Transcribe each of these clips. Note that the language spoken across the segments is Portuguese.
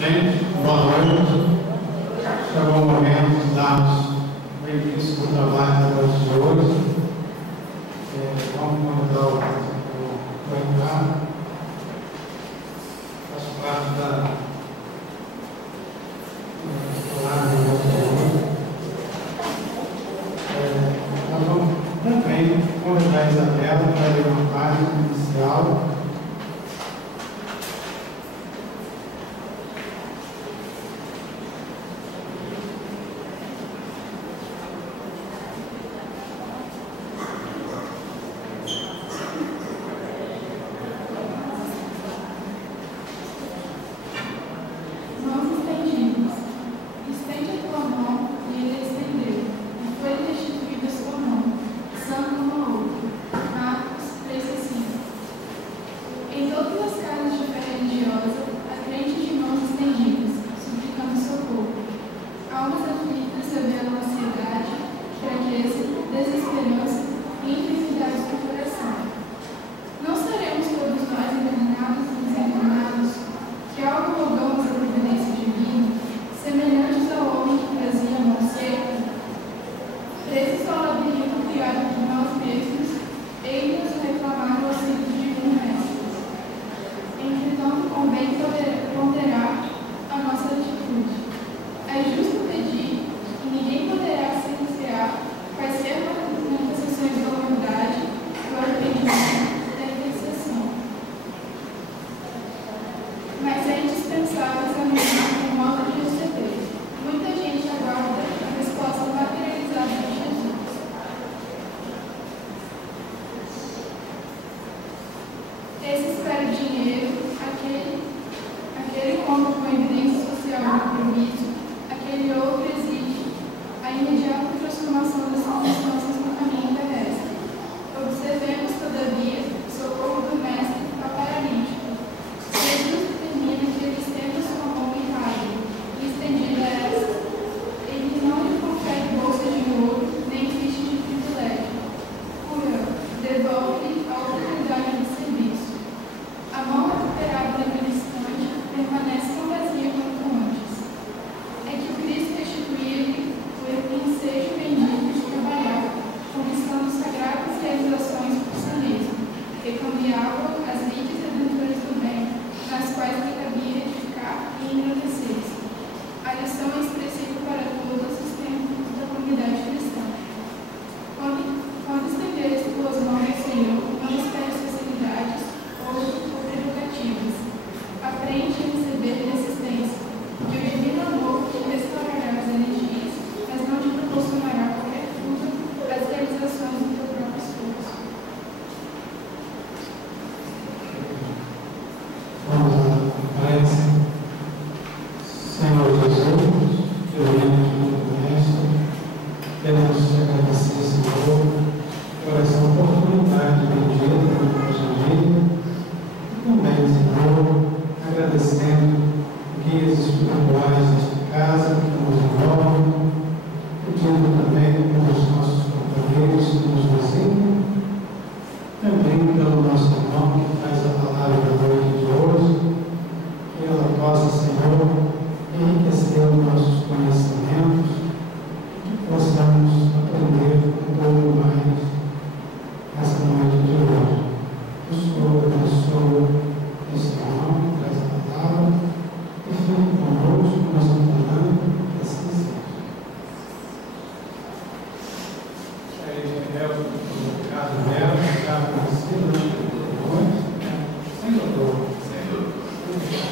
Gente, boa noite. Chegou o momento de darmos o início do trabalho da noite de hoje. Vamos convidar o Ricardo. Faz parte da nós vamos também convidar a Isabela para ler uma página inicial.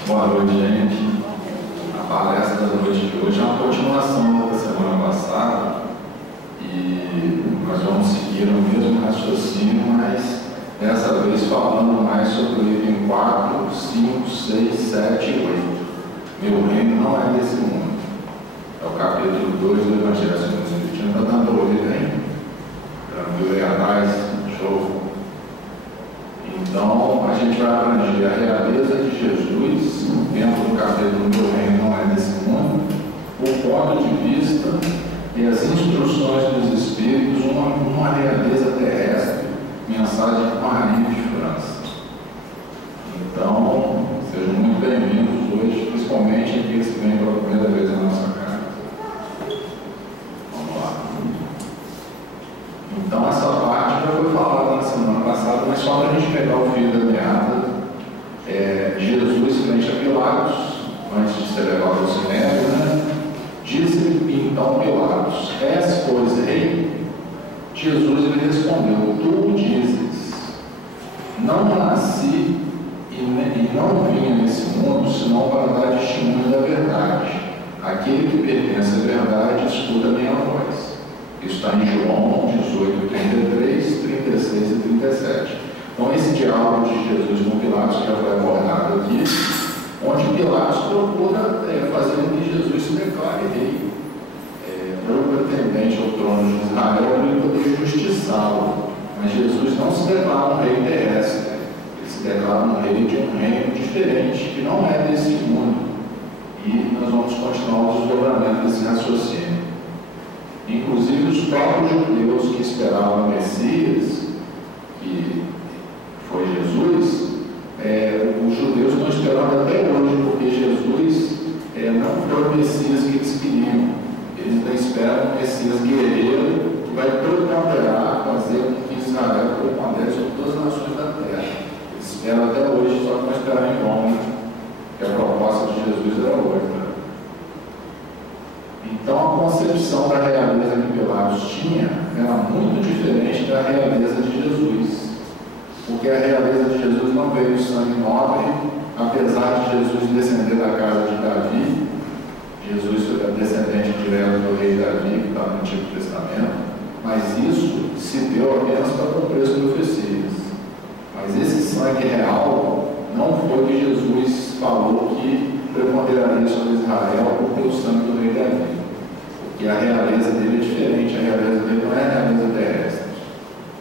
Boa noite, gente. A palestra da noite de hoje é uma continuação da semana passada e nós vamos seguir o mesmo raciocínio, mas dessa vez falando mais sobre o item 4, 5, 6, 7 e 8. Meu reino não é desse mundo. É o capítulo 2 do Evangelho segundo o Espiritismo. Está dando para ouvir bem? Tranquilo aí atrás? Show. Então, a gente vai abranger a realeza de Jesus, dentro do capítulo do reino não é desse mundo, o ponto de vista e as instruções dos Espíritos, uma realeza terrestre, mensagem com a Rainha de França. Então, sejam muito bem-vindos hoje, principalmente Jesus lhe respondeu: tu dizes, não nasci e não vim nesse mundo senão para dar testemunho da verdade. Aquele que pertence à verdade escuta a minha voz. Isso está em João 18, 33, 36 e 37. Então, esse diálogo de Jesus com Pilatos já foi abordado aqui, onde Pilatos procura fazer com que Jesus se declare rei, ou pretendente ao trono de Israel, para ele poder justiçá-lo. Mas Jesus não se declara um rei terrestre, ele se declara um rei de um reino diferente, que não é desse mundo. E nós vamos continuar o desdobramento desse raciocínio. Inclusive, os próprios judeus que esperavam o Messias, que foi Jesus, os judeus estão esperando até hoje, porque Jesus não foi o Messias que eles queriam. Eles ainda esperam um Messias guerreiro que vai preponderar, fazer com que Israel prepondere sobre todas as nações da terra. Eles esperam até hoje, só que não esperam em vão, que a proposta de Jesus era outra. Então, a concepção da realeza que Pilatos tinha era muito diferente da realeza de Jesus. Porque a realeza de Jesus não veio do sangue nobre, apesar de Jesus descender da casa de Davi. Jesus é descendente direto do rei Davi, que está no Antigo Testamento, mas isso se deu apenas para cumprir as profecias. Mas esse sangue real não foi que Jesus falou que preponderaria sobre Israel por ter o sangue do rei Davi. Porque a realeza dele é diferente, a realeza dele não é a realeza terrestre.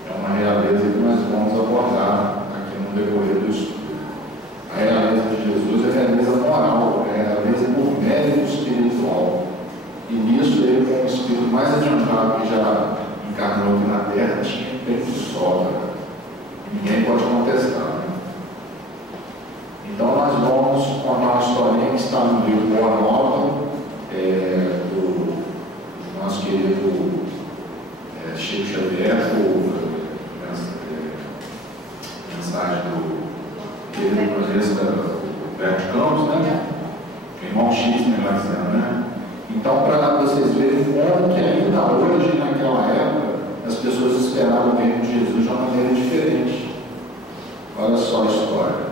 É uma realeza que nós vamos abordar aqui no decorrer do estudo. A realeza de Jesus é a realeza moral, é a realeza por mérito espiritual. E nisso ele, com o espírito mais adiantado que já encarnou aqui na terra, tinha feito de sobra. Ninguém pode contestar. Então nós vamos contar uma historinha que está no livro Boa Nova, do nosso querido Chico Xavier, mensagem do querido evangelista Humberto Campos, né? Irmão X, melhor dizendo, né? Então, para vocês verem como que ainda hoje, naquela época, as pessoas esperavam o reino de Jesus de uma maneira diferente. Olha só a história.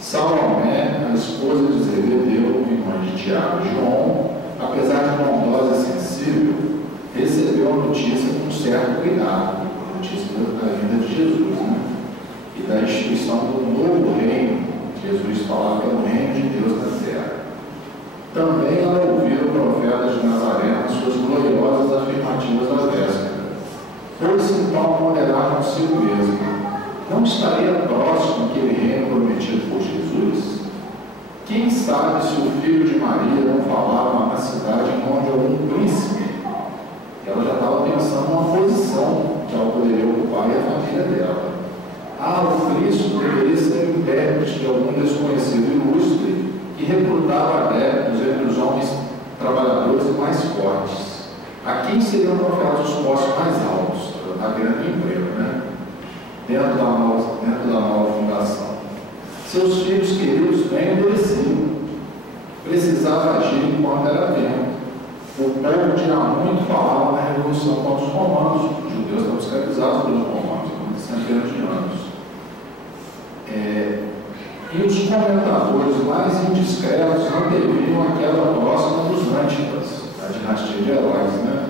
Salomé, a esposa de Zebedeu, irmã de Tiago e João, apesar de bondosa e sensível, recebeu a notícia com certo cuidado, a notícia da vida de Jesus, né? E da instituição do novo reino. Jesus falava que é o reino de Deus na terra. Também ela ouviu o profeta de Nazaré nas suas gloriosas afirmativas da véspera. Foi-se então ponderar consigo mesmo: não estaria próximo aquele reino prometido por Jesus? Quem sabe se o filho de Maria não falava na cidade em nome de algum príncipe? Ela já estava pensando numa posição que ela poderia ocupar e a família dela. O Cristo deveria ser o intérprete de algum desconhecido ilustre que recrutava adeptos entre os homens trabalhadores mais fortes. A quem seriam confiados os postos mais altos? Ela está querendo emprego, né? Dentro da nova fundação. Seus filhos queridos bem obedeciam. Precisava agir enquanto era tempo. O povo de há muito falava na revolução contra os romanos. Os judeus estavam escravizados pelos romanos há centenas de anos. E os comentadores mais indiscretos não deviam aquela próxima dos Antipas, a dinastia de Herodes, né?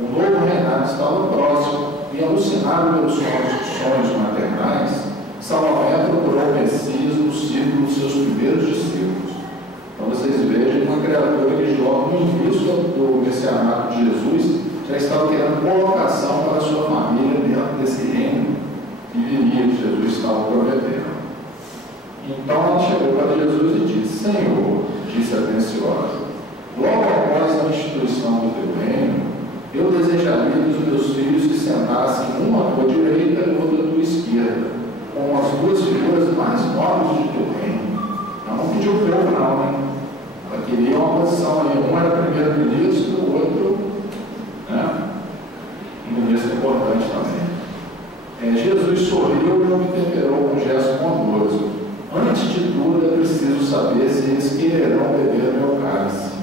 O novo reinado estava próximo e, alucinado pelos sonhos maternais, Salomé procurou o Messias no círculo dos seus primeiros discípulos. Então vocês vejam uma criatura que joga no início do messianato de Jesus, já estava querendo colocação para a sua família dentro desse reino que viria, que Jesus estava prometendo. Então ela chegou para Jesus e disse: Senhor, disse atenciosa, logo após a instituição do teu reino, eu desejaria que os meus filhos se sentassem uma à tua direita e outra à tua esquerda, com as duas figuras mais nobres de teu reino. Ela não pediu pouco, não, né? Ela queria uma posição ali, um era primeiro-ministro, o outro, né? Um ministro importante também. Jesus sorriu e me temperou com um gesto bondoso. Antes de tudo, é preciso saber se eles quererão beber do meu cálice.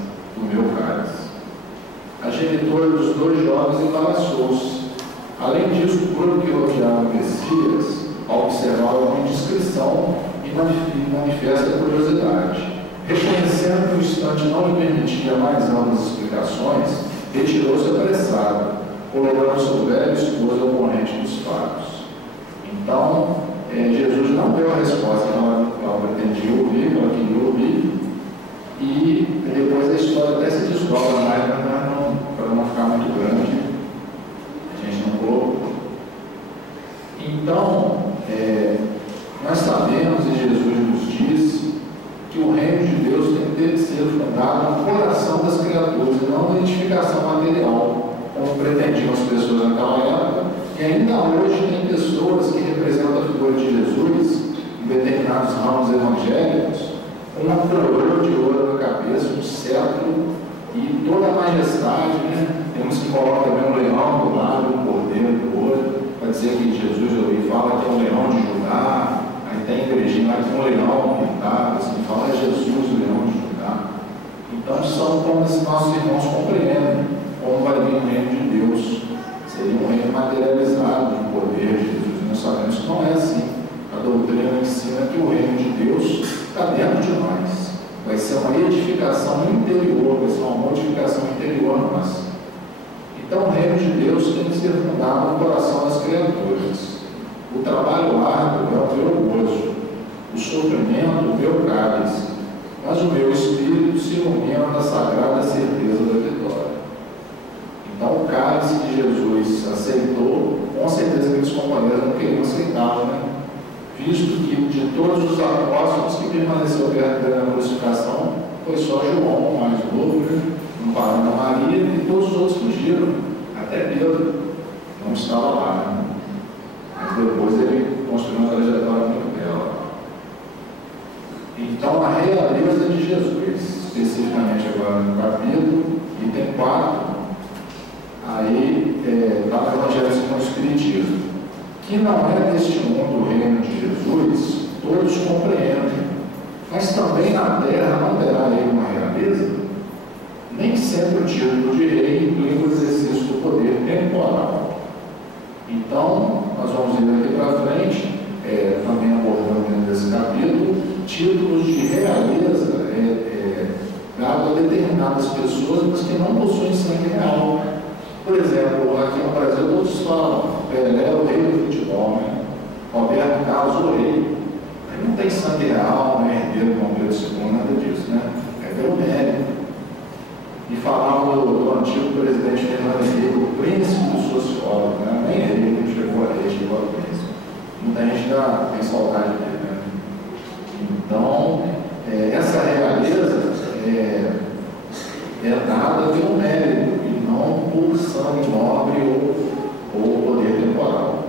A genitora dos dois jovens embaraçou-se. Além disso, o grupo que rodeava o Messias, ao observar uma indiscrição e manifesta curiosidade. Reconhecendo que o instante não lhe permitia mais amplas explicações, retirou-se apressado, colocando seu velho esposo ao corrente dos fatos. Então, Jesus não deu a resposta que ela pretendia ouvir, que ela queria ouvir, e depois a história até se desdobra mais para não ficar muito grande, a gente não colocou. Então, nós sabemos, e Jesus nos diz, que o reino de Deus tem que ser fundado no coração das criaturas e não na edificação material, como pretendiam as pessoas naquela época, e ainda hoje tem pessoas que representam a figura de Jesus em determinados ramos evangélicos, com uma coroa de ouro na cabeça, um cetro e toda a majestade, né? Temos que colocar também um leão do lado, um cordeiro do outro, para dizer que Jesus, eu fala que é um leão de Judá. Aí tem a igrejinha lá que tem um leão pintado, assim, fala é Jesus, o leão de Judá. Então são como os nossos irmãos compreendem como vai vir o reino de Deus. Seria um reino materializado do poder de Jesus. Nós sabemos que não é assim. A doutrina ensina que o reino de Deus está dentro de nós. Vai ser uma edificação interior, vai ser uma modificação interior nossa. Então o reino de Deus tem que ser fundado no coração das criaturas. O trabalho árduo é o meu gozo, o sofrimento o meu cálice, mas o meu espírito se ilumina na sagrada certeza da vitória. Então o cálice que Jesus aceitou, com certeza aqueles companheiros não queriam aceitá-lo, né? Visto que de todos os apóstolos que permaneceu perto da crucificação, foi só João, o mais novo, né? Não parou na Maria, e todos os outros fugiram, até Pedro não estava lá, né? Mas depois ele construiu uma trajetória muito bela. Então, a realeza de Jesus, especificamente agora no capítulo, item 4, aí está no Evangelho segundo o Espiritismo, que não é deste mundo o reino de Jesus, todos compreendem, mas também na terra não terá ele uma realeza. Nem sempre o título de rei implica o exercício do poder temporal. Então, nós vamos ir daqui para frente, também abordando dentro desse capítulo, títulos de realeza dados a determinadas pessoas, mas que não possuem sangue real. Por exemplo, aqui no Brasil todos falam, Pelé é o rei do futebol, né? Roberto Carlos o rei. Ele não tem sangue real, não é herdeiro do Pedro II, nada disso, né? É pelo mérito. E falavam do antigo presidente Fernando Henrique, o príncipe do sociólogo, né? Nem ele não chegou a rei, chegou a príncipe. Muita gente tem saudade dele, né? Então, essa realeza é dada pelo mérito e não por sangue nobre ou poder temporal.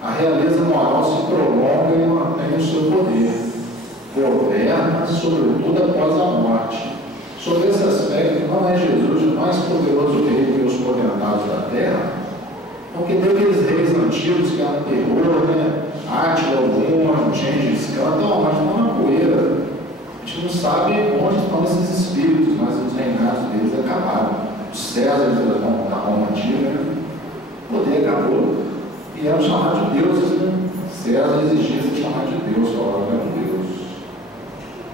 A realeza moral se prolonga e mantém o seu poder, governa sobretudo após a morte. Sobre esse aspecto, não é Jesus o mais poderoso rei que os potentados da terra? Porque tem aqueles reis antigos que eram terror, né? Átila, Luma, Gengis Khan, mas estão na poeira. A gente não sabe onde estão esses espíritos, mas os reinados deles acabaram. Os Césares da Roma antiga, né? O poder acabou. E eram chamados de deuses, né? César exigia ser chamado de Deus, falava que era um Deus.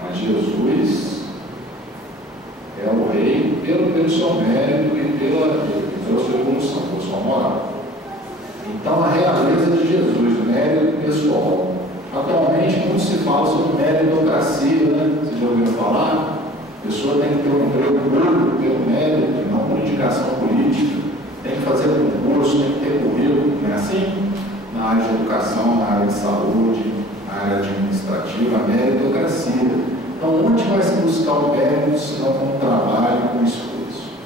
Mas Jesus é o rei pelo seu mérito e pela sua evolução, pela sua moral. Então, a realeza de Jesus, mérito pessoal. Atualmente, muito se fala sobre meritocracia, né? Vocês já ouviram falar? A pessoa tem que ter um emprego público pelo mérito, não por indicação política. Tem que fazer concurso, tem que ter currículo, não é assim? Na área de educação, na área de saúde, na área administrativa, a meritocracia. Então, onde vai se buscar o mérito, se não com trabalho, com esforço?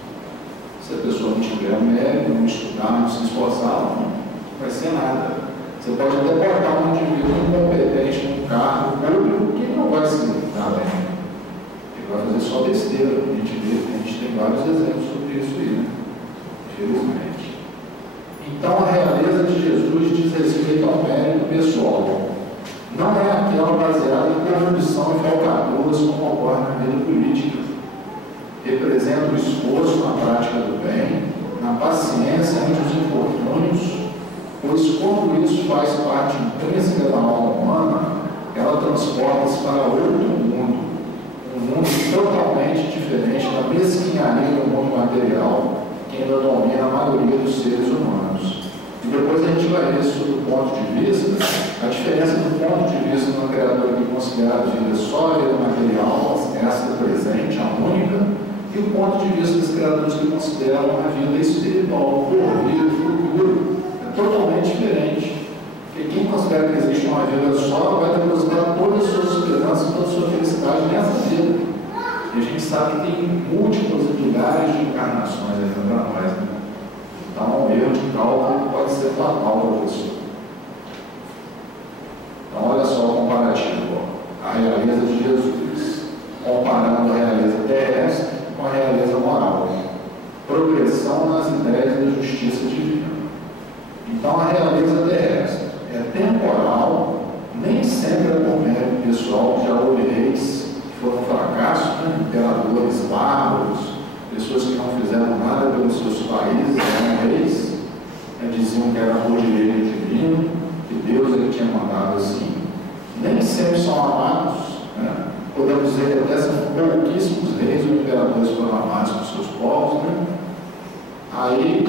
Se a pessoa não tiver o mérito, não estudar, não se esforçar, não vai ser nada. Você pode até botar um indivíduo incompetente num cargo público que não vai se dar bem. Ele vai fazer só besteira. A gente tem vários exemplos sobre isso aí, né? Infelizmente. Então, a realeza de Jesus diz respeito ao mérito pessoal. Não é aquela baseada em corrupção e falcatruas como ocorre na vida política. Representa o esforço na prática do bem, na paciência ante os infortúnios, pois quando isso faz parte intrínseca da alma humana, ela transporta-se para outro mundo, um mundo totalmente diferente da mesquinharia do mundo material, que ainda domina a maioria dos seres humanos. E depois a gente vai ver sobre o ponto de vista, a diferença do ponto de vista de uma criatura que considera a vida só a vida material, essa presente, a única, e o ponto de vista das criaturas que consideram a vida espiritual, o porvir, o futuro, é totalmente diferente. Porque quem considera que existe uma vida só vai depositar todas as suas esperanças, toda a sua felicidade nessa vida. E a gente sabe que tem múltiplas milhares de encarnações ainda para nós, né? Então, o erro de cálculo pode ser fatal para a pessoa. Então, olha só o comparativo. A realeza de Jesus, comparando a realeza terrestre com a realeza moral. Progressão nas ideias da justiça divina. Então, a realeza terrestre é temporal, nem sempre é por mérito pessoal. Já houve reis que foram fracassos, né? Imperadores bárbaros, pessoas que não fizeram nada pelos seus países, eram reis, diziam que era por direito divino, que Deus ele tinha mandado assim. Nem sempre são amados, né? Podemos dizer que até são pouquíssimos reis ou imperadores foram amados por seus povos, né? Aí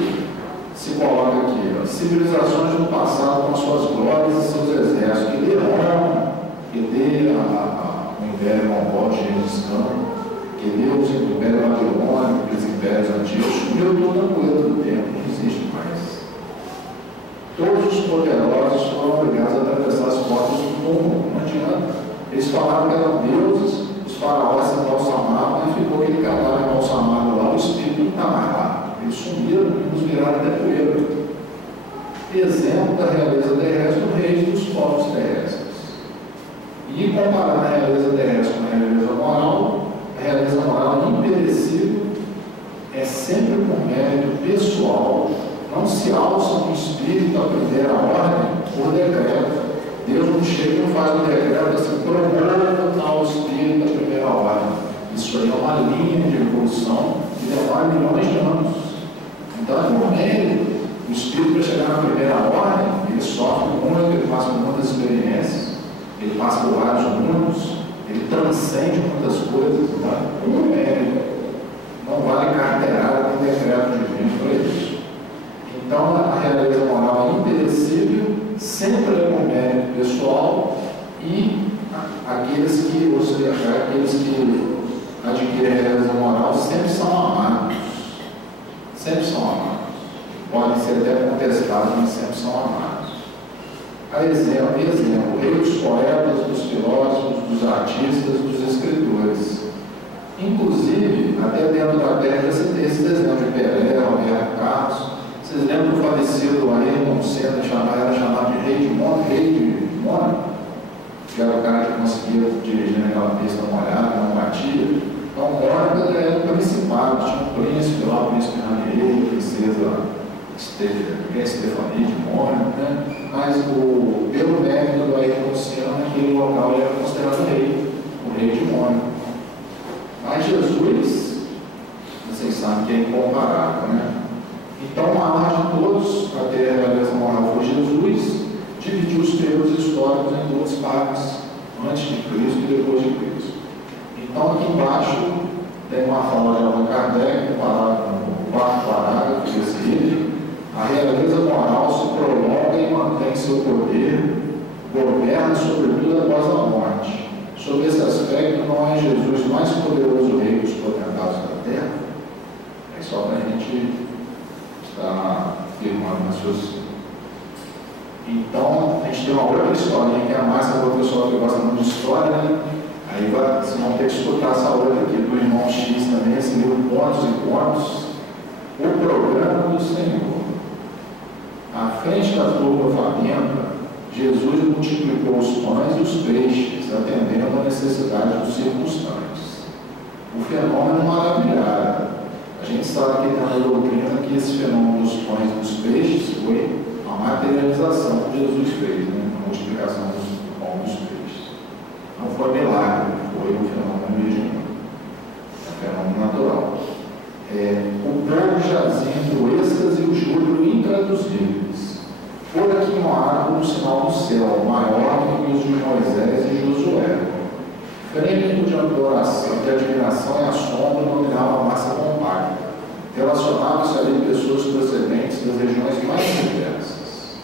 se coloca aqui, ó, civilizações do passado com suas glórias e seus exércitos, que dê Roma, que dê o Império Mongol de Gengis Khan, que deu o Império Babilônico, aqueles impérios antigos, sumiu toda a poeira do tempo, não existe mais. Todos os poderosos foram obrigados a atravessar as portas do túmulo, não adianta. Eles falaram que eram deuses, os faraós se embalsamavam, e ficou aquele cadáver embalsamado lá, o espírito não está mais lá. Eles sumiram e nos viraram até poeira. Exemplo da realeza terrestre, o rei dos povos terrestres. E comparando a realeza terrestre com a realeza moral, a realeza moral imperecível é sempre por mérito pessoal, não se alça um espírito a primeira ordem por decreto. Deus não chega e não faz um decreto assim, promova tal espírito a primeira ordem. Isso aí é uma linha de evolução que demora milhões de anos. Então é por mérito. O espírito, para chegar na primeira ordem, ele sofre muito, ele passa por muitas experiências, ele passa por vários mundos, ele transcende muitas coisas, tá? Por mérito. Não vale carteirada com decreto divino para isso. Então a realeza moral é imperecível, sempre é por mérito pessoal, e aqueles que adquirem a realeza moral sempre são amados. Sempre são amados. Podem ser até contestados, mas sempre são amados. A exemplo, o rei dos poetas, dos filósofos, dos artistas, dos escritores. Inclusive, até dentro da Terra, você tem esse desenho de Pelé, Roberto Carlos. Vocês lembram do falecido Ayrton Senna, era chamado de rei de Mônaco, que era o cara que conseguia dirigir naquela pista molhada, não batia. Então, Mônaco era o principado, tinha um príncipe lá, o príncipe Ranieri, a princesa Estefania de Mônaco, né? Mas pelo mérito do Ayrton Senna, naquele local ele era considerado rei, o rei de Mônaco. Mas Jesus, vocês sabem que é incomparável, né? Então, a maior de todos, a ter a realeza moral foi Jesus, dividiu os períodos históricos em duas partes, antes de Cristo e depois de Cristo. Então, aqui embaixo tem uma fala de Allan Kardec, no quarto parágrafo desse livro. A realeza moral se prolonga e mantém seu poder, governa sobretudo após a morte. Sob esse aspecto, não é Jesus mais poderoso rei dos potentados da terra? É só para a gente estar afirmando nas suas. Então, a gente tem uma outra historinha que é a massa para o pessoal que gosta muito de história, né? Aí vocês vão ter que escutar essa outra aqui do irmão X também, esse livro Pontos e Pontos, o programa do Senhor. À frente da turma faminta, Jesus multiplicou os pães e os peixes, atendendo à necessidade dos circunstantes. O fenômeno maravilhava. A gente sabe que na doutrina que esse fenômeno dos pães e dos peixes foi a materialização que Jesus fez, né? A multiplicação dos pães e dos peixes. Não foi milagre, foi um fenômeno original, um fenômeno natural. O povo jazia entre o êxtase e o júbilo intraduzíveis. Por chamado como sinal do céu, maior que os de Moisés e Josué. Grêmio de adoração, de admiração e assombro dominava a massa compacta. Relacionavam-se ali pessoas procedentes das regiões mais diversas.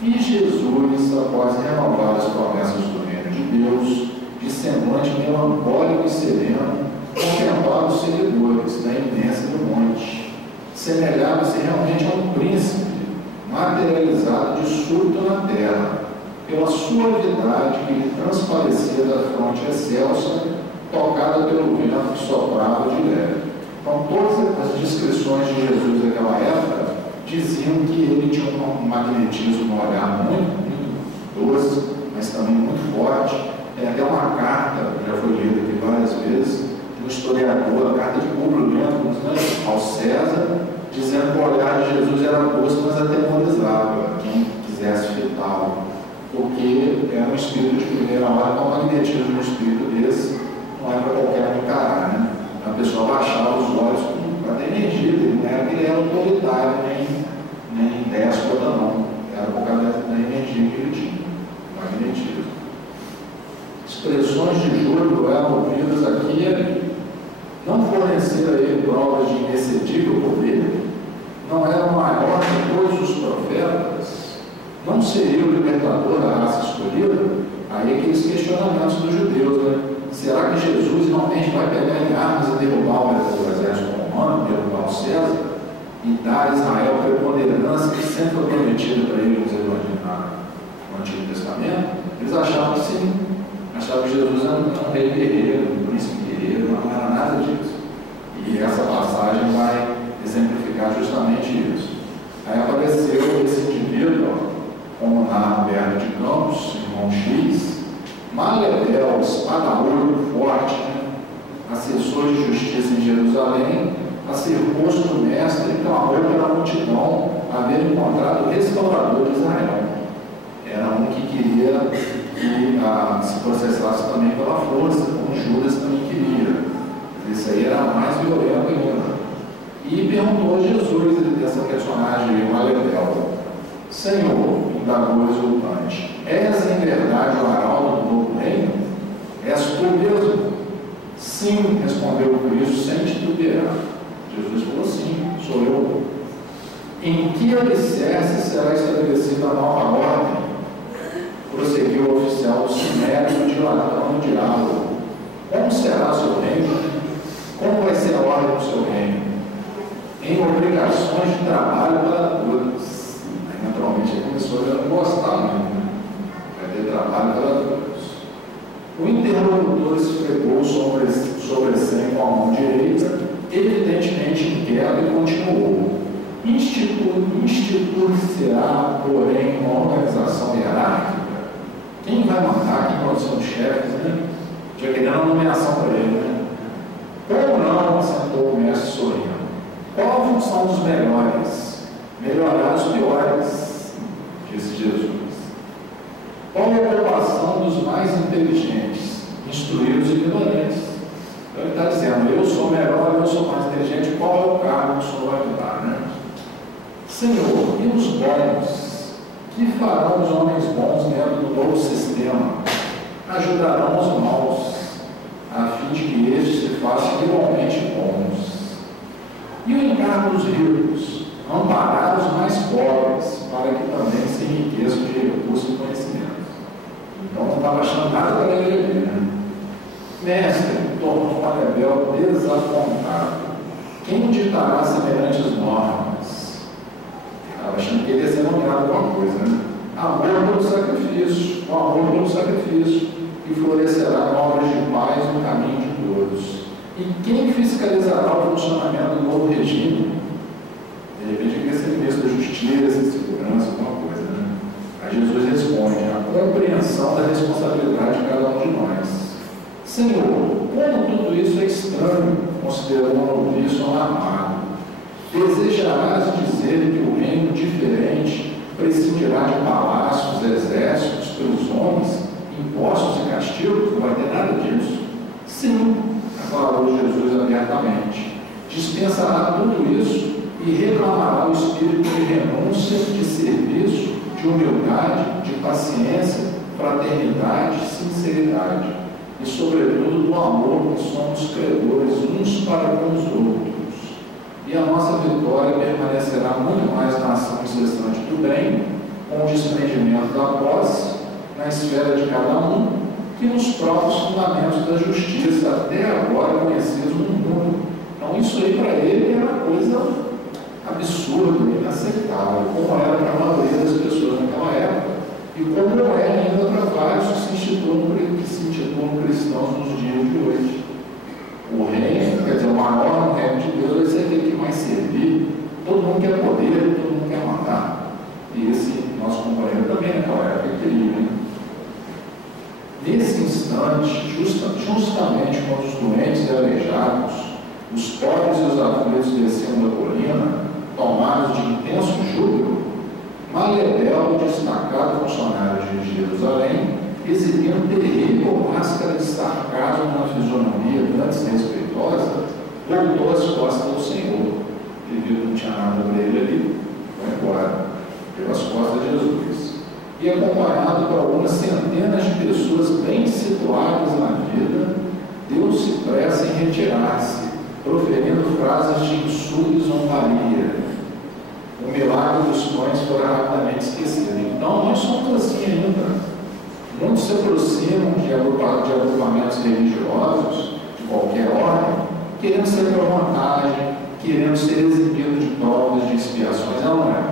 E Jesus, após renovar as promessas do reino de Deus, de semblante melancólico e sereno, contemplava os seguidores da iminência do monte. Semelhava-se realmente a um príncipe materializado de súbito na terra, pela suavidade que lhe transparecia da fronte excelsa, tocada pelo vento que soprava de leve. Então, todas as descrições de Jesus daquela época diziam que ele tinha um magnetismo, um olhar muito doce, mas também muito forte. Tem até uma carta, já foi lida aqui várias vezes, de um historiador, a carta de Públio Lentulus, ao César, dizendo que o olhar de Jesus era doce, mas atemorizava quem quisesse fitá-lo, porque era um espírito de primeira hora, então o magnetismo de um espírito desse não é para qualquer um encarar, né? A pessoa baixava os olhos para ter energia, ele não era que ele era autoritário, nem déspota, não. Era por causa da energia que ele tinha, magnetismo. Expressões de júbilo eram ouvidas aqui e ali. Não forneceram a ele provas de inexcedível poder, não era maior que todos os profetas, não seria o libertador da raça escolhida. Aí aqueles questionamentos dos judeus, né? Será que Jesus realmente vai pegar em armas e derrubar o exército romano, derrubar o César, e dar a Israel a preponderância que sempre foi prometida para eles no Antigo Testamento? Eles achavam que sim, achavam que Jesus era um rei guerreiro, um príncipe guerreiro, não era nada disso. E essa passagem vai exemplificar justamente isso. Aí apareceu esse indivíduo, como na Alberto de Campos, irmão X, Maledel, espadahulho forte, assessor de justiça em Jerusalém, acercou-se do mestre e clamou pela multidão haver encontrado o restaurador de Israel. Era um que queria que se processasse também pela força, como Judas também queria. Isso aí era mais violento ainda. E perguntou a Jesus, dessa personagem, Maledel: Senhor, indagou exultante, és em verdade o arauto do novo reino? És tu mesmo? Sim, respondeu Cristo sem titubear. Jesus falou: sim, sou eu. Em que alicerce será estabelecida a nova ordem? Prosseguiu o oficial do Sinédrio, dilatando o diálogo. Como será o seu reino? Como vai ser a ordem do seu reino? Em obrigações de trabalho para todos. Naturalmente, ele começou a não gostar, né? Vai ter trabalho para todos. O interlocutor esfregou sobre si com a mão direita, evidentemente inquieto, e continuou: instituir-se-á, porém, uma organização hierárquica? Quem vai mandar? Quem pode ser os chefes, né? Já querendo a nomeação para ele, né? Como não? Assentou o mestre sorrindo. Qual a função dos melhores? Melhorar os piores, disse Jesus. Qual a ocupação dos mais inteligentes? Instruir os ignorantes. Então ele está dizendo: eu sou melhor, eu sou mais inteligente. Qual é o cargo que o Senhor vai me dar, né? Senhor, e os bons? Que farão os homens bons dentro do novo sistema? Ajudarão os maus, a fim de que estes se façam igualmente bons. E o encargo dos ricos? Amparar os mais pobres, para que também se enriqueçam de recursos e conhecimento. Então não estava achando nada para ele, né? Mestre, tornou Maledel desapontado. Quem ditará semelhantes normas? Estava achando que ele ia ser nomeado alguma coisa, né? Amor pelo sacrifício, o amor pelo sacrifício, que florescerá obras de paz no caminho de todos. E quem fiscalizará o funcionamento do novo regime? De repente, queria ser ministro da Justiça, Segurança, alguma coisa, né? Aí Jesus responde: a compreensão da responsabilidade de cada um de nós. Senhor, como tudo isso é estranho, considerando um noviço ou um amado? Desejarás dizer que o reino diferente prescindirá de palácios, exércitos pelos homens, impostos e castigos? Não vai ter nada disso. Sim, falou Jesus abertamente. Dispensará tudo isso e reclamará o espírito de renúncia, de serviço de humildade, de paciência, fraternidade, sinceridade e, sobretudo, do amor que somos credores uns para com os outros. E a nossa vitória permanecerá muito mais na ação incessante do bem, com o desprendimento da posse, na esfera de cada um, que nos próprios fundamentos da justiça, até agora conhecidos no mundo. Então, isso aí para ele era coisa absurda, inaceitável, como era para a maioria das pessoas naquela época, e como é ainda para vários que se intitulam cristãos nos dias de hoje. O reino, quer dizer, o maior reino de Deus vai ser aquele que mais servir. Todo mundo quer poder, todo mundo quer mandar. E esse nosso companheiro também naquela época queria, né? Nesse instante, justamente quando os doentes e aleijados, os pobres e os aflitos desciam da colina, tomados de intenso júbilo, Maledel, destacado funcionário de Jerusalém, exibindo terrível máscara de sarcasmo na fisionomia antes respeitosa, voltou as costas ao Senhor. Ele viu que não tinha nada para ele ali, foi embora, pelas costas de Jesus. E acompanhado por algumas centenas de pessoas bem situadas na vida, deu-se pressa em retirar-se, proferindo frases de insulto e zombaria. O milagre dos pães foi rapidamente esquecido. Então, nós somos assim ainda. Muitos se aproximam de agrupamentos religiosos, de qualquer ordem, querendo ser por vantagem, querendo ser exibido de provas, de expiações. Não é.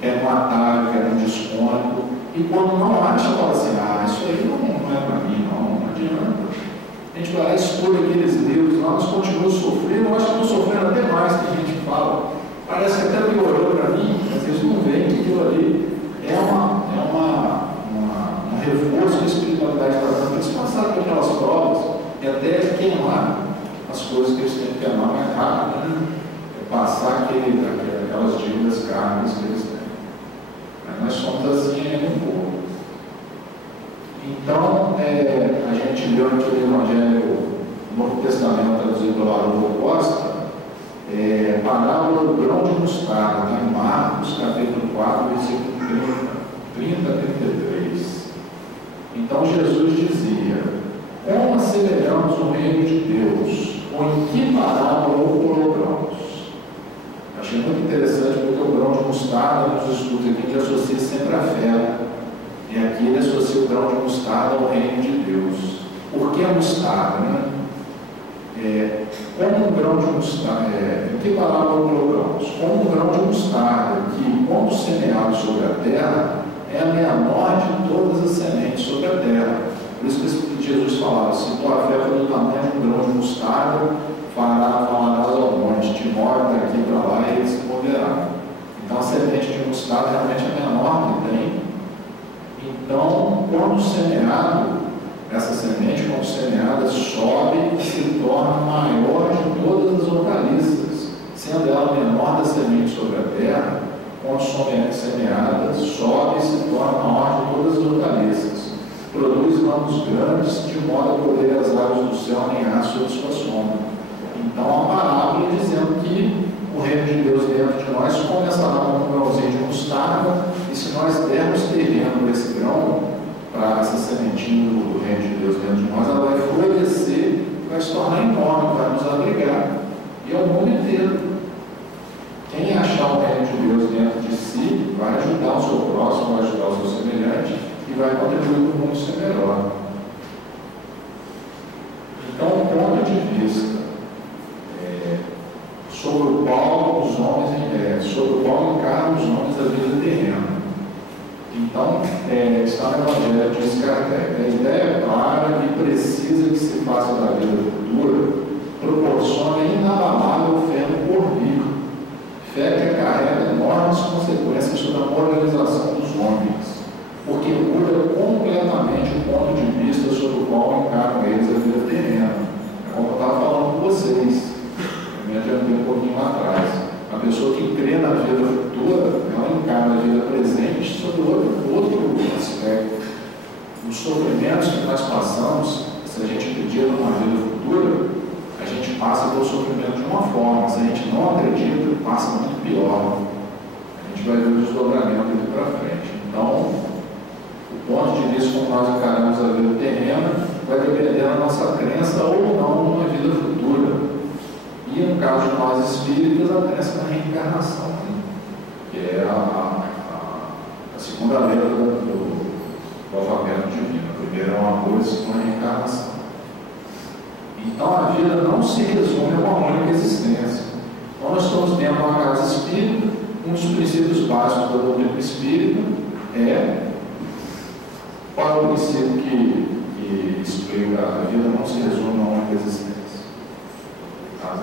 Quer um atalho, quer um desconto. E quando não acha, fala assim: isso aí não é para mim, não adianta. A gente vai lá e expor aqueles deuses lá, nós continuamos sofrendo. Eu acho que estou sofrendo até mais que a gente fala. Parece que até piorou para mim, mas eles não veem que aquilo ali é um reforço de espiritualidade para tanto. Eles passaram por aquelas provas e até queimar as coisas que eles têm que queimar mais rápido, né? Passar aquelas dívidas kármicas que eles têm. Mas nós somos assim ainda um pouco. Então, a gente leu aqui no Evangelho, no Novo Testamento, traduzido pelo Haroldo Costa, parábola do grão de mostarda, em Marcos, capítulo 4, versículo 30 a 33. Então Jesus dizia: como assemelhamos o reino de Deus, ou em que parábola o colocamos? Achei muito interessante, porque o grão de mostarda, nos estudos aqui, a gente associa sempre a fé. E aqui ele associa o grão de mostarda ao reino de Deus. Por que a mostarda, né? Como um grão de mostarda, em que parábola colocamos? Como um grão de mostarda, que, quando semeado sobre a terra, é a menor de todas as sementes sobre a terra. Por isso que Jesus falava: se tua fé for do tamanho de um grão de mostarda, falarás ao monte, te move daqui para lá e ele se moverá. Então a semente de mostarda realmente é a menor que tem. Então, quando semeado, essa semente, quando semeada, sobe e se torna maior de todas as hortaliças, sendo ela menor da semente sobre a terra. Quando semeada, sobe e se torna maior de todas as hortaliças. Produz ramos grandes, de modo a poder as aves do céu aninhar sob sua sombra. Então, a parábola dizendo que o reino de Deus dentro de nós começará com um grãozinho de mostarda, e se nós dermos terreno para esse grão, para essa sementinha do reino de Deus dentro de nós, ela vai florescer, vai se tornar enorme, vai nos abrigar. E é o mundo inteiro. Quem achar o reino de Deus dentro de si, vai ajudar o seu próximo, vai ajudar o seu semelhante, e vai contribuir para o mundo ser melhor. Então, o ponto de vista sobre o qual os homens encaram os homens da vida terrena. Então, está no Evangelho de Kardec. A ideia é clara e precisa que se faça da vida futura, proporciona inabalável fé no porvir. Fé que acarreta enormes consequências sobre a moralização dos homens, porque muda completamente o ponto de vista sobre o qual encaram eles a vida terrena. É como eu estava falando com vocês. Me adiantei um pouquinho lá atrás. A pessoa que crê na vida futura, ela encara a vida presente sob outro aspecto. Os sofrimentos que nós passamos, se a gente acredita numa vida futura, a gente passa pelo sofrimento de uma forma. Se a gente não acredita, passa muito pior. A gente vai ver o desdobramento daqui para frente. Então, o ponto de vista como nós encaramos a vida terrena vai depender da nossa crença ou não numa vida futura. E no caso de nós espíritas, a crença na reencarnação, né? Que é a segunda letra do alfabeto divino. A primeira é uma coisa, a segunda é a reencarnação. Então a vida não se resume a uma única existência. Então nós estamos dentro de uma casa espírita, um dos princípios básicos da doutrina espírita é qual é o princípio que explica a vida não se resume a uma única existência. A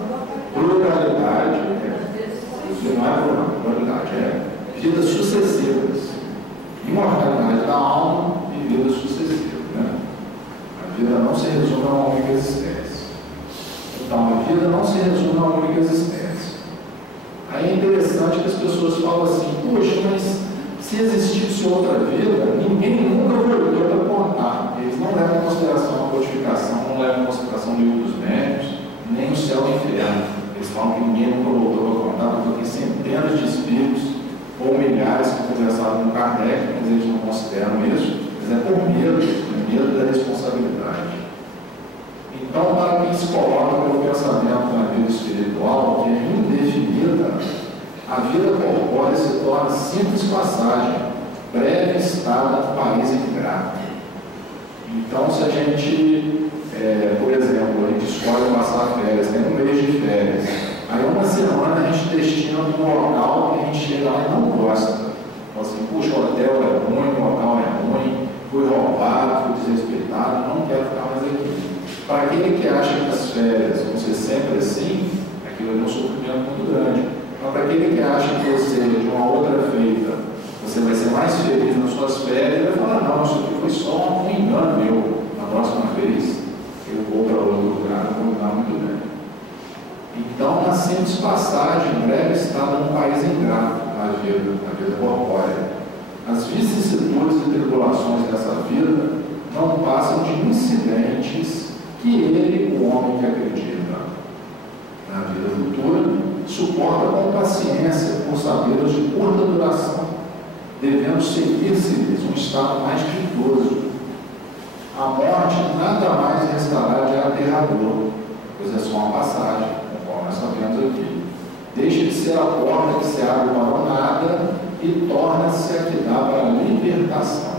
pluralidade, não é pluralidade, é vidas sucessivas. Imortalidade da alma e vidas sucessivas. Né? A vida não se resume a uma única existência. Então, a vida não se resume a uma única existência. Aí é interessante que as pessoas falam assim, poxa, mas se existisse outra vida, ninguém nunca voltou para contar. Eles não levam em consideração a codificação, não levam em consideração o livro dos médiuns, nem o céu e o inferno. Eles falam que ninguém nunca voltou para contar, porque tem centenas de espíritos, ou milhares que conversaram com Kardec, mas eles não consideram isso, mas é por medo da responsabilidade. Então, para quem se coloca pelo pensamento na vida espiritual, que é indefinida, a vida corpórea se torna simples passagem, breve estada no país ingrato. Então, se a gente, por exemplo, a gente escolhe passar férias, tem um mês de férias, aí uma semana a gente destina para um local que a gente chega lá e não gosta. Então, assim, puxa, o hotel é ruim, o local é ruim, fui roubado, fui desrespeitado, não quero ficar mais aqui. Para aquele que acha que as férias vão ser sempre assim, aquilo é um sofrimento muito grande. Mas para aquele que acha que você, de uma outra feita, você vai ser mais feliz nas suas férias, vai falar, não, isso aqui foi só um engano meu. Na próxima vez, eu vou para outro lugar, eu vou dar muito bem. Então, uma simples passagem, breve estada num país ingrato, a vida corpórea. As vicissitudes e tribulações dessa vida não passam de incidentes que ele, o homem que acredita na vida futura, suporta com paciência por saberes de curta duração, devendo seguir-se-lhes um estado mais ditoso. A morte nada mais restará de aterrador, pois é só uma passagem, conforme nós sabemos aqui. Deixa de ser a porta que se abre para o nada e torna-se a que dá para a libertação.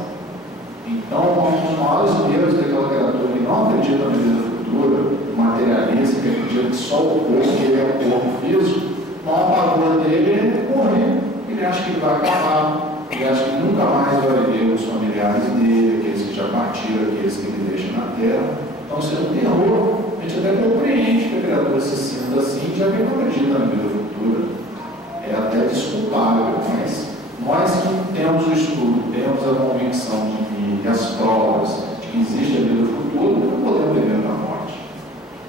Então, um dos maiores medos daquela criatura que não acredita na vida futura, materialista, que acredita que só o corpo, que ele é o corpo físico, o maior pavor dele é morrer. Ele acha que vai acabar, ele acha que nunca mais vai ver os familiares dele, aqueles que já partiram, aqueles que ele deixa na terra. Então, isso é um terror. A gente até compreende que a criatura se sinta assim, já que não acredita na vida futura. É até desculpável, mas nós que temos o estudo, temos a convicção de que as provas de que existe a vida futura, não podemos viver na morte.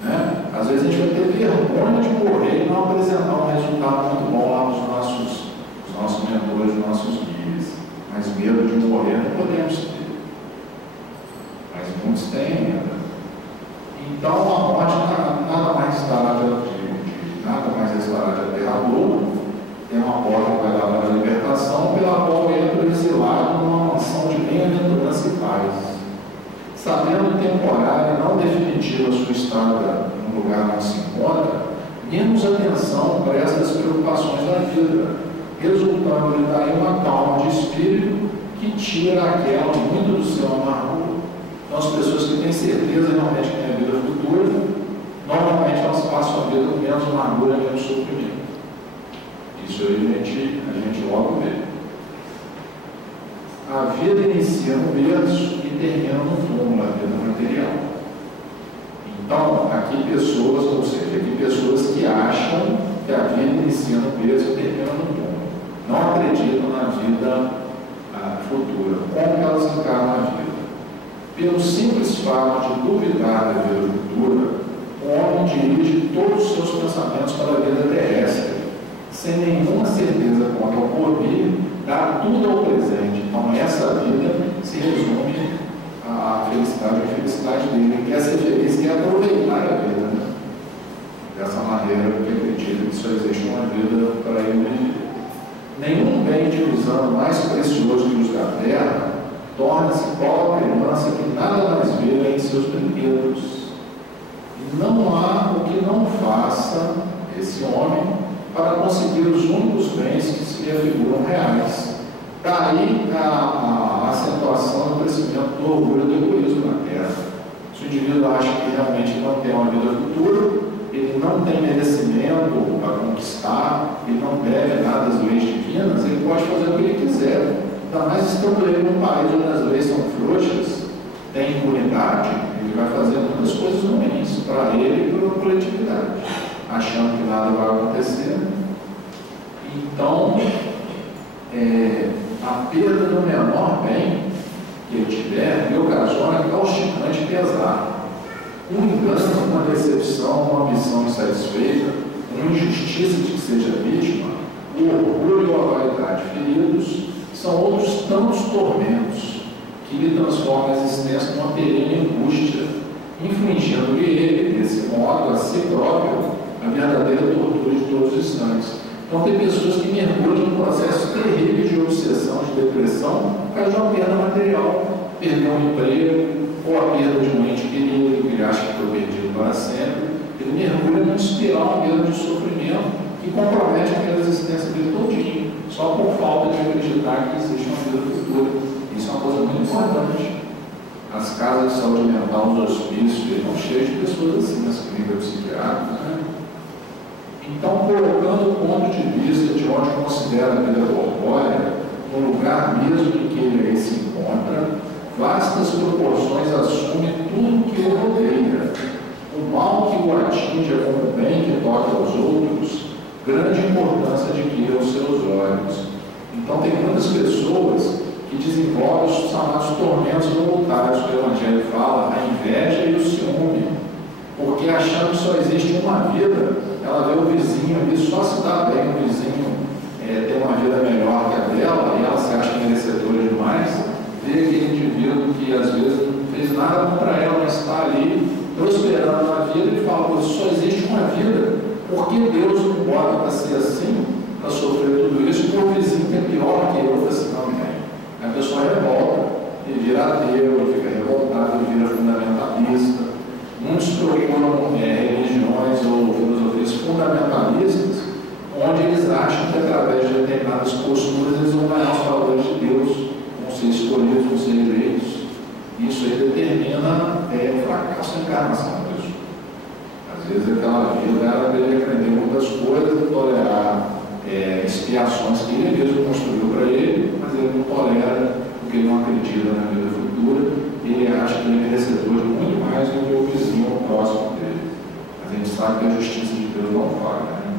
Né? Às vezes a gente vai ter vergonha de morrer e não apresentar um resultado muito bom lá nos nossos mentores, nos nossos guias. Mas medo de morrer não podemos ter. Mas muitos têm medo. Então a morte nada mais estará de aterrador. Tem uma porta que vai dar para a libertação, pela qual entra exilado numa mansão de bem-aventurança e paz. Sabendo temporária e não definitiva a sua estada no lugar onde se encontra, menos atenção presta às preocupações da vida, resultando-lhe daí uma calma de espírito que tira aquela muito do seu amargura. Então, as pessoas que têm certeza realmente que tem a vida futura, normalmente elas passam a vida com menos amargura, menos sofrimento. Isso aí a gente logo vê. A vida inicia no berço e termina no túmulo, a vida material. Então, aqui pessoas que acham que a vida inicia no berço e termina no túmulo. Não acreditam na vida futura. Como que elas encaram a vida? Pelo simples fato de duvidar da vida futura, o homem dirige todos os seus pensamentos para a vida terrestre, sem nenhuma certeza quanto ao porvir, dá tudo ao presente. Então, essa vida se resume à felicidade, a felicidade dele. Ele quer ser feliz, quer aproveitar a vida, né? Dessa maneira, que acredita que só existe uma vida para ele viver. Nenhum bem divisando mais precioso que os da terra torna-se igual a criança que nada mais vê em seus brinquedos. E não há o que não faça esse homem para conseguir os únicos bens que se lhe afiguram reais. Daí a acentuação do crescimento do orgulho e do egoísmo na terra. Se o indivíduo acha que realmente não tem uma vida futura, ele não tem merecimento para conquistar, ele não deve nada às leis divinas, ele pode fazer o que ele quiser. Ainda mais estando ele num país onde as leis são frouxas, tem impunidade, ele vai fazer muitas coisas ruins para ele e para a coletividade, achando que nada vai acontecer. Então, a perda do menor bem que ele tiver lhe ocasiona causticante pesar. Um engano, uma decepção, uma ambição insatisfeita, uma injustiça de que seja vítima, o orgulho ou a vaidade feridos, são outros tantos tormentos que lhe transformam a existência numa perene angústia, infligindo-lhe ele, desse modo, a si próprio, a verdadeira tortura de todos os instantes. Então, tem pessoas que mergulham num processo terrível de obsessão, de depressão, por causa de uma perda material, perder um emprego, ou a perda de um ente querido, que ele acha que foi perdido para sempre. Ele mergulha num espiral mesmo de sofrimento que compromete aquela existência dele todinho, só por falta de acreditar que existe uma vida futura. Isso é uma coisa muito importante. As casas de saúde mental, os hospícios, estão cheios de pessoas assim, nas clínicas psiquiátricas, né? Então, colocando o ponto de vista de onde considera a vida corpórea, no lugar mesmo em que ele aí se encontra, vastas proporções assume tudo que o rodeia. O mal que o atinge como o bem que toca aos outros, grande importância adquire aos seus olhos. Então, tem muitas pessoas que desenvolvem os chamados tormentos voluntários que o Evangelho fala, a inveja e o ciúme, porque achando que só existe uma vida, ela vê o vizinho ali só se dá bem, o vizinho tem uma vida melhor que a dela, e ela se acha merecedora demais, vê aquele indivíduo que às vezes não fez nada contra ela, mas está ali prosperando na vida e fala, só existe uma vida, por que Deus não bota para ser assim, para sofrer tudo isso, e o vizinho que é pior que eu, assim, não. A pessoa revolta, e vira ateu, ele fica revoltado, ele vira fundamentalista. Muitos procuram religiões ou filosofias fundamentalistas, onde eles acham que através de determinadas posturas eles vão ganhar os valores de Deus, vão ser escolhidos, vão ser eleitos. Isso aí determina o fracasso da encarnação mesmo. Às vezes aquela vida ela deveria aprender muitas coisas e tolerar expiações que ele mesmo construiu para ele, mas ele não tolera porque ele não acredita na vida futura, e ele acha que ele é merecedor de muito mais do que o vizinho ou próximo dele. Mas a gente sabe que a justiça de Deus não falha, né?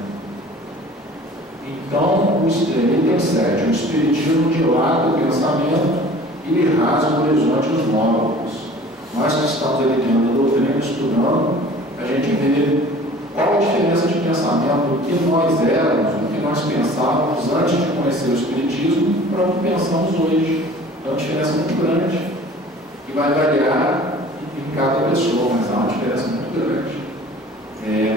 Então, item 7, o espiritismo dilata o pensamento e lhe rasga o horizonte os módulos. Nós que estamos ali dentro da doutrina, estudando, a gente vê qual a diferença de pensamento do que nós éramos, do que nós pensávamos antes de conhecer o espiritismo para o que pensamos hoje. É uma diferença muito grande, que vai variar em cada pessoa, mas há uma diferença muito grande.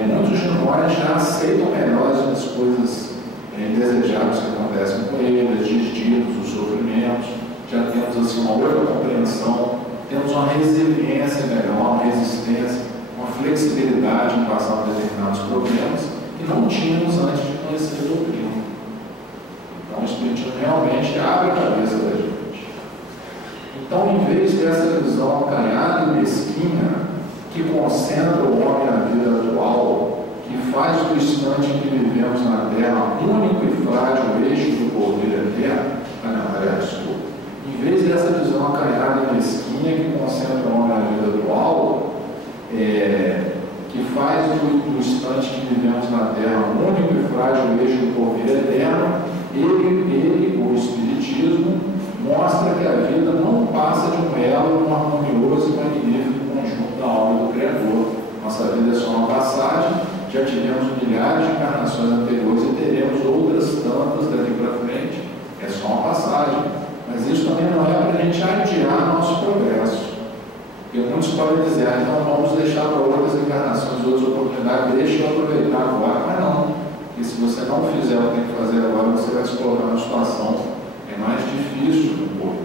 Muitos de nós já aceitam melhor as coisas indesejáveis que acontecem com eles, os desditos, os sofrimentos, já temos assim, uma outra compreensão, temos uma resiliência melhor, uma resistência, uma flexibilidade em passar por determinados problemas que não tínhamos antes de conhecer a doutrina. Então, o espiritismo realmente abre a cabeça da gente. Então, em vez dessa visão acanhada e mesquinha que concentra o homem na vida atual, que faz do instante em que vivemos na Terra único e frágil eixo do poder eterno, em vez dessa visão acanhada e mesquinha que concentra o homem na vida atual, que faz do instante que vivemos na Terra único e frágil eixo do poder eterno, ele, o Espiritismo, mostra que a vida não passa de um elo harmonioso e magnífico conjunto da obra do Criador. Nossa vida é só uma passagem, já tivemos milhares de encarnações anteriores e teremos outras tantas daqui para frente. É só uma passagem. Mas isso também não é para a gente adiar nosso progresso. Porque muitos podem dizer, então vamos deixar para outras encarnações, outras oportunidades, deixa eu aproveitar agora. Mas não. porque se você não fizer o que tem que fazer agora, você vai se colocar numa situação mais difícil no corpo.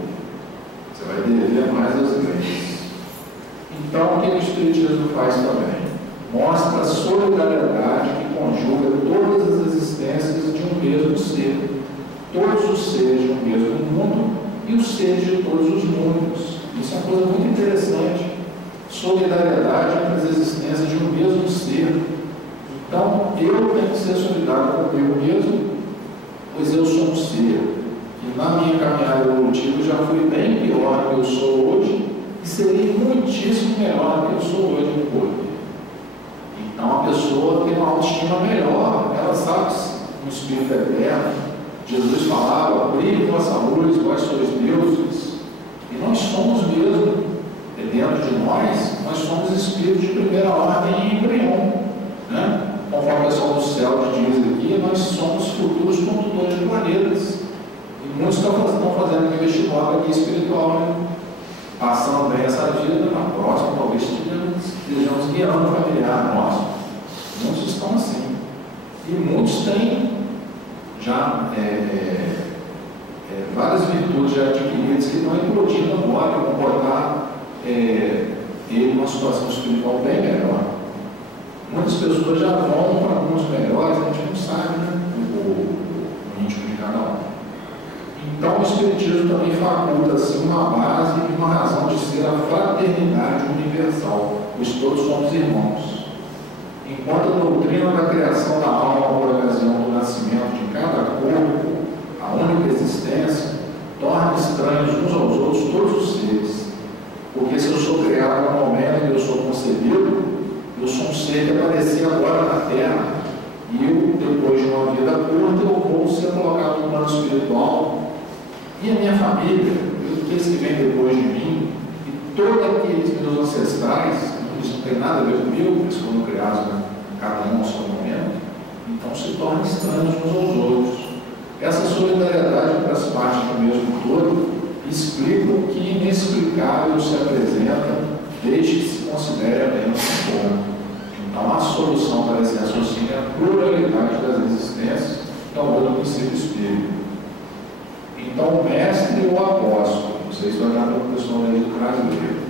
Você vai dever mais às leis. Então, o que o Espiritismo faz também? Mostra a solidariedade que conjuga todas as existências de um mesmo ser. Todos os seres de um mesmo mundo e os seres de todos os mundos. Isso é uma coisa muito interessante. Solidariedade entre as existências de um mesmo ser. Então, eu tenho que ser solidário comigo mesmo, pois eu sou um ser que na minha caminhada evolutiva já fui bem pior do que eu sou hoje e seria muitíssimo melhor do que eu sou hoje no corpo. Então, a pessoa tem uma autoestima melhor, ela sabe no espírito eterno. Jesus falava: brilhe vossa luz, vós sois deuses. E nós somos mesmo. Dentro de nós somos espíritos de primeira ordem em embrião. Né? Conforme o pessoal do céu diz aqui, nós somos futuros condutores de planetas. E muitos estão fazendo aqui vestibular aqui espiritual, né? Passando bem essa vida, na próxima, talvez estejamos guiando o familiar nosso. Muitos estão assim. E muitos têm já várias virtudes já adquiridas que estão implodindo agora, vão botar ele numa situação espiritual bem melhor. Muitas pessoas já vão para alguns melhores, a gente não sabe, né? O íntimo de cada um. Então, o Espiritismo também faculta assim, uma base e uma razão de ser a fraternidade universal, pois todos somos irmãos. Enquanto a doutrina da criação da alma por ocasião do nascimento de cada corpo, a única existência, torna estranhos uns aos outros todos os seres. Porque se eu sou criado no momento em que eu sou concebido, eu sou um ser que apareceu agora na Terra, e eu, depois de uma vida curta, eu vou ser colocado no plano espiritual. E a minha família, aqueles que vêm depois de mim, e todos aqueles meus ancestrais, isso não tem nada a ver comigo, eles foram criados, né? Cada um ao seu momento, então se tornam estranhos uns aos outros. Essa solidariedade para as partes do mesmo todo explica o que inexplicável se apresenta desde que se considere apenas um ponto. Então, a solução para esse raciocínio é a pluralidade das existências, que é o outro princípio espírita. Então, o mestre e o apóstolo, vocês estão olhando para o pessoal do brasileiro.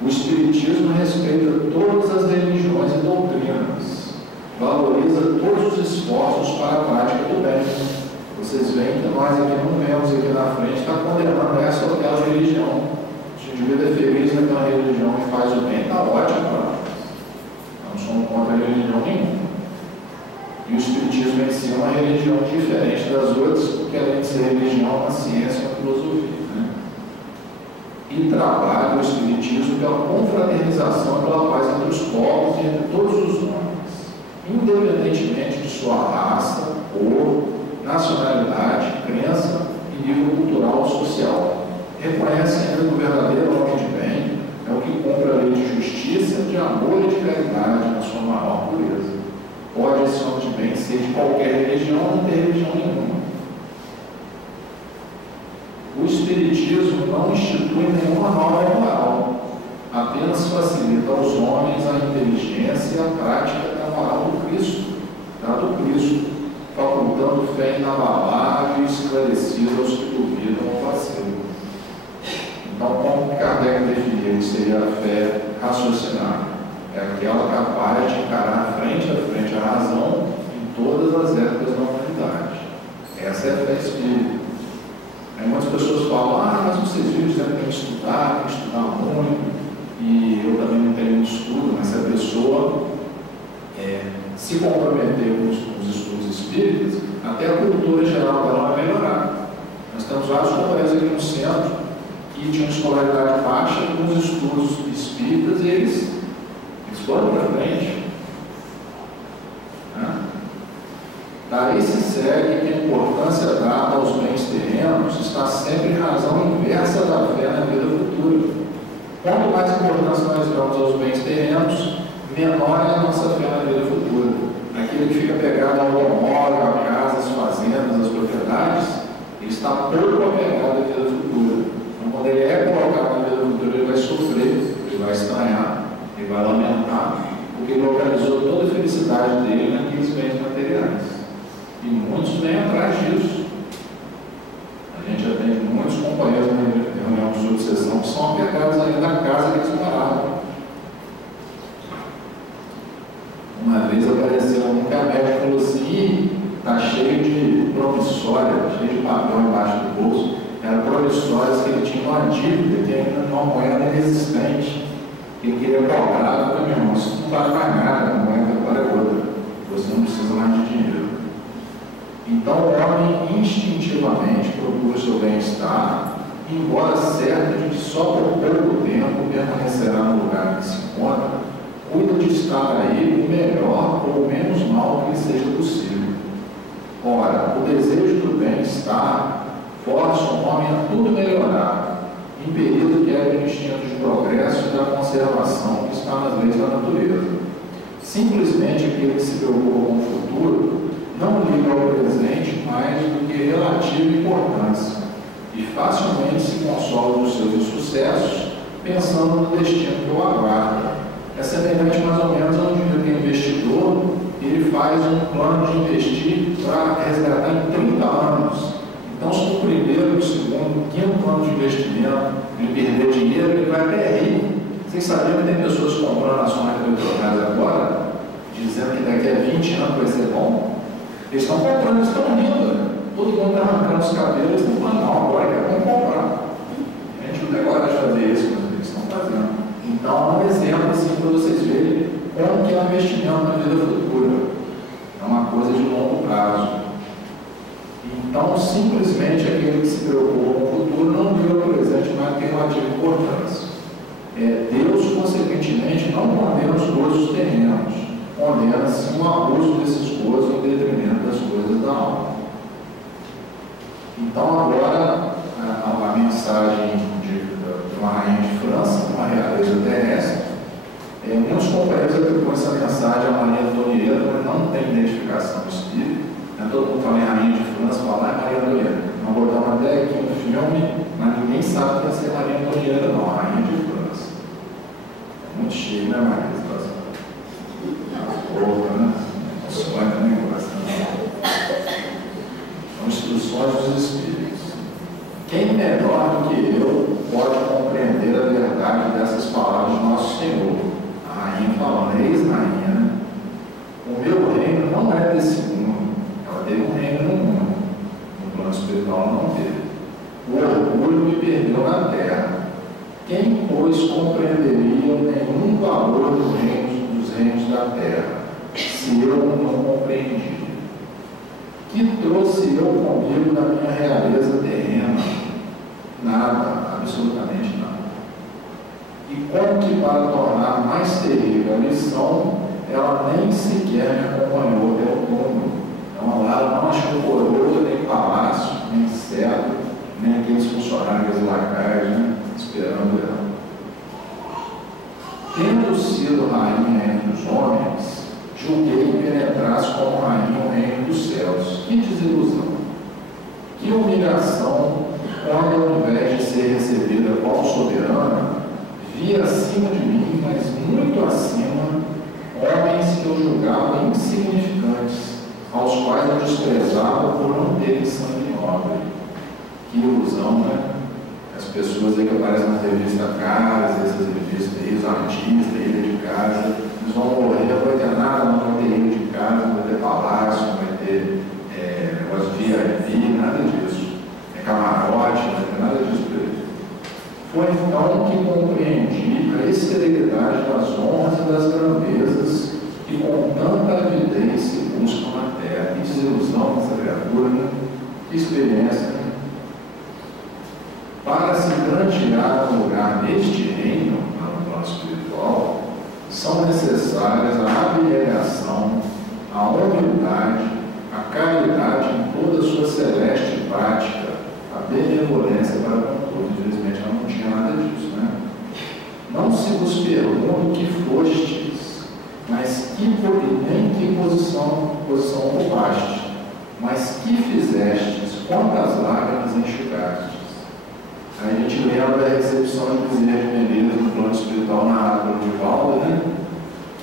O Espiritismo respeita todas as religiões e doutrinas, valoriza todos os esforços para a prática do bem. Vocês veem que nós aqui não vemos aqui na frente, está condenando essa ou aquela religião. Se o indivíduo é feliz naquela religião e faz o bem, está ótimo para nós. Não somos contra a religião nenhuma. E o Espiritismo em si é uma religião diferente das outras, porque além de ser religião, é uma ciência, uma filosofia. Né? E trabalha o Espiritismo pela confraternização e pela paz entre os povos e entre todos os homens, independentemente de sua raça, cor, nacionalidade, crença e nível cultural ou social. Reconhece ainda que o verdadeiro homem de bem é o que cumpre a lei de justiça, de amor e de caridade na sua maior pureza. Pode esse homem de bem ser de qualquer religião ou não ter religião nenhuma. O Espiritismo não institui nenhuma norma moral, apenas facilita aos homens a inteligência e a prática da moral do Cristo, facultando fé inabalável e esclarecida aos que duvidam ou vacilam. Então, como Kardec definiu que seria a fé raciocinada? É aquela capaz de encarar frente a frente a razão em todas as épocas da humanidade. Essa é a fé espírita. Aí muitas pessoas falam: mas vocês viram que tem que estudar muito, e eu também não tenho muito estudo, mas se a pessoa se comprometer com os estudos espíritas, até a cultura geral dela vai melhorar. Nós temos vários companheiros aqui no centro que tinham escolaridade baixa com os estudos espíritas e eles foram para frente. Daí se segue que a importância dada aos bens terrenos está sempre em razão inversa da fé na vida futura. Quanto mais importância nós damos aos bens terrenos, menor é a nossa fé na vida futura. Aquele que fica pegado ao automóvel, à casa, às fazendas, às propriedades, ele está pouco apegado à vida futura. Então, quando ele é colocado na vida futura, ele vai sofrer, ele vai estranhar, ele vai lamentar, porque ele localizou toda a felicidade necessidade dele naqueles bens materiais. E muitos vêm atrás disso. A gente já tem muitos companheiros na reunião de sucessão que são apegados ali na casa que eles moravam. Uma vez apareceu um camédio e falou assim: está cheio de promissória, cheio de papel embaixo do bolso. Eram promissórias que ele tinha uma dívida, que ainda uma moeda inexistente. Ele queria cobrar, meu irmão, isso não vale mais nada, a moeda agora é outra. Você não precisa mais de dinheiro. Então o homem instintivamente procura o seu bem-estar, embora certo de que só por pouco tempo permanecerá no lugar em que se encontra, cuida de estar a ele o melhor ou o menos mal que lhe seja possível. Ora, o desejo do bem-estar força o homem a tudo melhorar, impedido que é o instinto de progresso e da conservação que está nas leis da natureza. Simplesmente aquele que se preocupa com o futuro não liga ao presente mais do que relativa importância e facilmente se consola dos seus insucessos pensando no destino que o aguarda. É semelhante mais ou menos ao indivíduo que é investidor, ele faz um plano de investir para resgatar em 30 anos. Então, se no primeiro, no segundo, no quinto ano de investimento ele perder dinheiro, ele vai até rir. Vocês sabiam que tem pessoas comprando ações eleitorais agora, dizendo que daqui a 20 anos vai ser bom? Eles estão comprando, eles estão rindo. Todo mundo está arrancando os cabelos, eles estão falando: não, agora é bom comprar. A gente não tem coragem de fazer isso, mas eles estão fazendo. Então, é um exemplo assim para vocês verem como que é o investimento na vida futura. É uma coisa de longo prazo. Então, simplesmente aquele que se preocupa com o futuro não vê o presente mais que relativa importância. Deus, consequentemente, não condena os gozos terrenos, condena sim o abuso desses gozos em detrimento das coisas da alma. Então, agora, a mensagem de uma rainha de França, uma realeza terrestre. Muitos companheiros atribuem essa mensagem a Maria Antonieta, mas não tem identificação espírita. Todo mundo fala em rainha de França, fala em Maria Antonieta. Nós botamos até aqui no filme, mas ninguém sabe que vai ser Maria Antonieta, não, a rainha de França. É muito cheio, né, Maria? Porra, né? O sonho também gosta, né? São instruções dos espíritos. Quem melhor do que eu pode compreender a verdade dessas palavras de nosso Senhor? A rainha falando: eis rainha, né? O meu reino não é desse mundo. Ela teve um reino no mundo, no plano espiritual não teve. O orgulho me perdeu na terra. Quem, pois, compreenderia nenhum valor dos reinos da terra, se eu não compreendi? Que trouxe eu comigo da minha realeza terrena? Nada, absolutamente nada. E como que para tornar mais terrível a lição, ela nem sequer me acompanhou até o túmulo. Então lá ela não achou coroa, nem palácio, nem cetro, nem aqueles funcionários lacais, né, esperando ela. Tendo sido rainha entre os homens, julguei que penetrasse como rainha o reino dos céus. Que desilusão! Que humilhação, quando ao invés de ser recebida como soberana, via acima de mim, mas muito acima, homens que eu julgava insignificantes, aos quais eu desprezava por não terem sangue nobre. Que ilusão, né? As pessoas aí que aparecem na revista Casa, essas revistas aí, os artistas, ilha de casa, eles vão morrer, não vai ter nada, não vai ter ilha de casa, não vai ter palácio, não vai ter negócio de VIP, nada disso. Camarote, não tem nada disso para ele. Foi então que compreendi a esterilidade das honras e das grandezas que com tanta evidência buscam na terra. Que desilusão dessa criatura, né? Que experiência, né? Para se granjear um lugar neste reino, no plano espiritual, são necessárias a abnegação, a humildade, a caridade em toda a sua celeste prática, a benevolência para com todos. Infelizmente ela não tinha nada disso, né? Não se vos pergunte que fostes, mas nem que posição ocupaste, mas que fizestes, quantas lágrimas enxugastes. Aí a gente lembra da recepção de Bezerra de Menezes no plano espiritual narrado pelo Divaldo, né?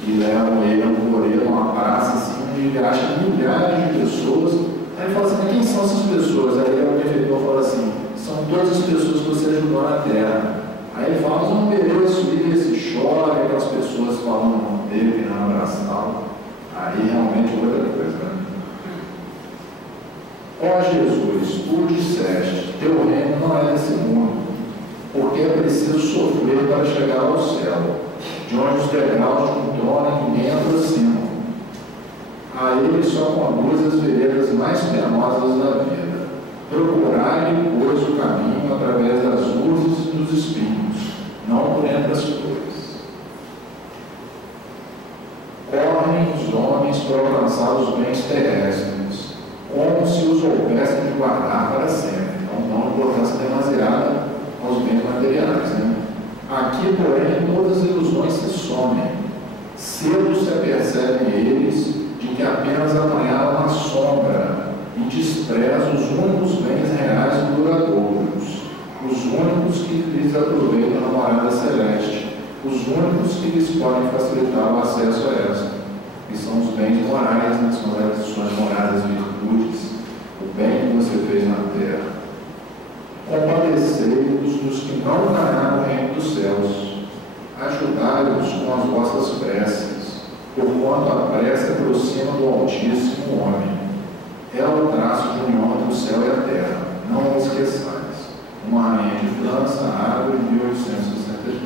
Que levam ele a um coreiro, uma praça, Ó Jesus, tu disseste, teu reino não é desse mundo, porque é preciso sofrer para chegar ao céu, de onde os degraus de um trono ninguém aproxima. A ele só conduz as veredas mais penosas da vida. Procurai-lhe, pois, o caminho através das urzes e dos espinhos, não por entre as flores. Correm os homens para alcançar os bens terrestres, como se os houvessem de guardar para sempre. Então, dão importância demasiada aos bens materiais, né? Aqui, porém, todas as ilusões se somem. Cedo se apercebem eles de que apenas apanharam a sombra e desprezam os únicos bens reais e duradouros, os únicos que lhes aproveitam na morada celeste, os únicos que lhes podem facilitar o acesso a esta, que são os bens morais, né? São as suas moradas virtudes, o bem que você fez na terra. Compadecei-vos dos que não ganharam o reino dos céus, ajudai-os com as vossas preces, porquanto a prece aproxima do Altíssimo homem. É o traço de união entre o céu e a terra, não o esqueçais. Uma rainha de França, Árvore, 1863.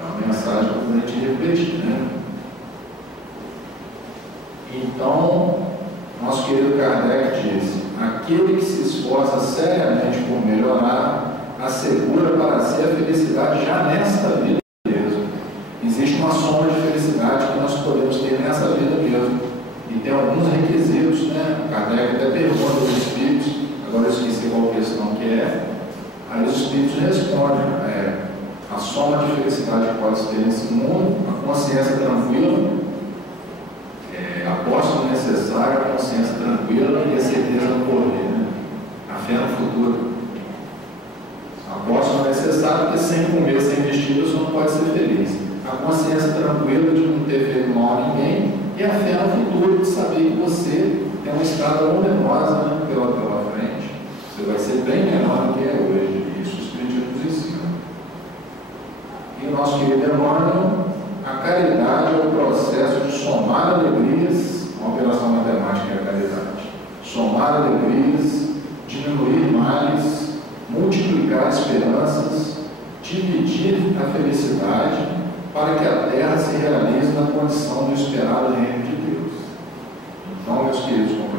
É uma mensagem para a gente repetir, né? Então, nosso querido Kardec disse: aquele que se esforça seriamente por melhorar, assegura para si a felicidade já nesta vida mesmo. Existe uma soma de felicidade que nós podemos ter nessa vida mesmo. E tem alguns requisitos, né? Kardec até pergunta aos espíritos, agora eu esqueci qual questão que é. Aí os espíritos respondem: a soma de felicidade que pode ter nesse mundo, a consciência tranquila, a posse necessária, a consciência tranquila e a certeza do porvir, né? A fé no futuro. A posse necessária, porque sem comer, sem vestir, você não pode ser feliz. A consciência tranquila de não ter feito mal a ninguém e a fé no futuro, de saber que você tem uma estrada luminosa, né, pela frente. Você vai ser bem menor do que é hoje. Isso os espíritos nos ensinam. E o nosso querido Emmanuel: a caridade é o processo de somar alegrias, uma operação matemática é a caridade, somar alegrias, diminuir males, multiplicar esperanças, dividir a felicidade, para que a terra se realize na condição do esperado reino de Deus. Então, meus queridos companheiros,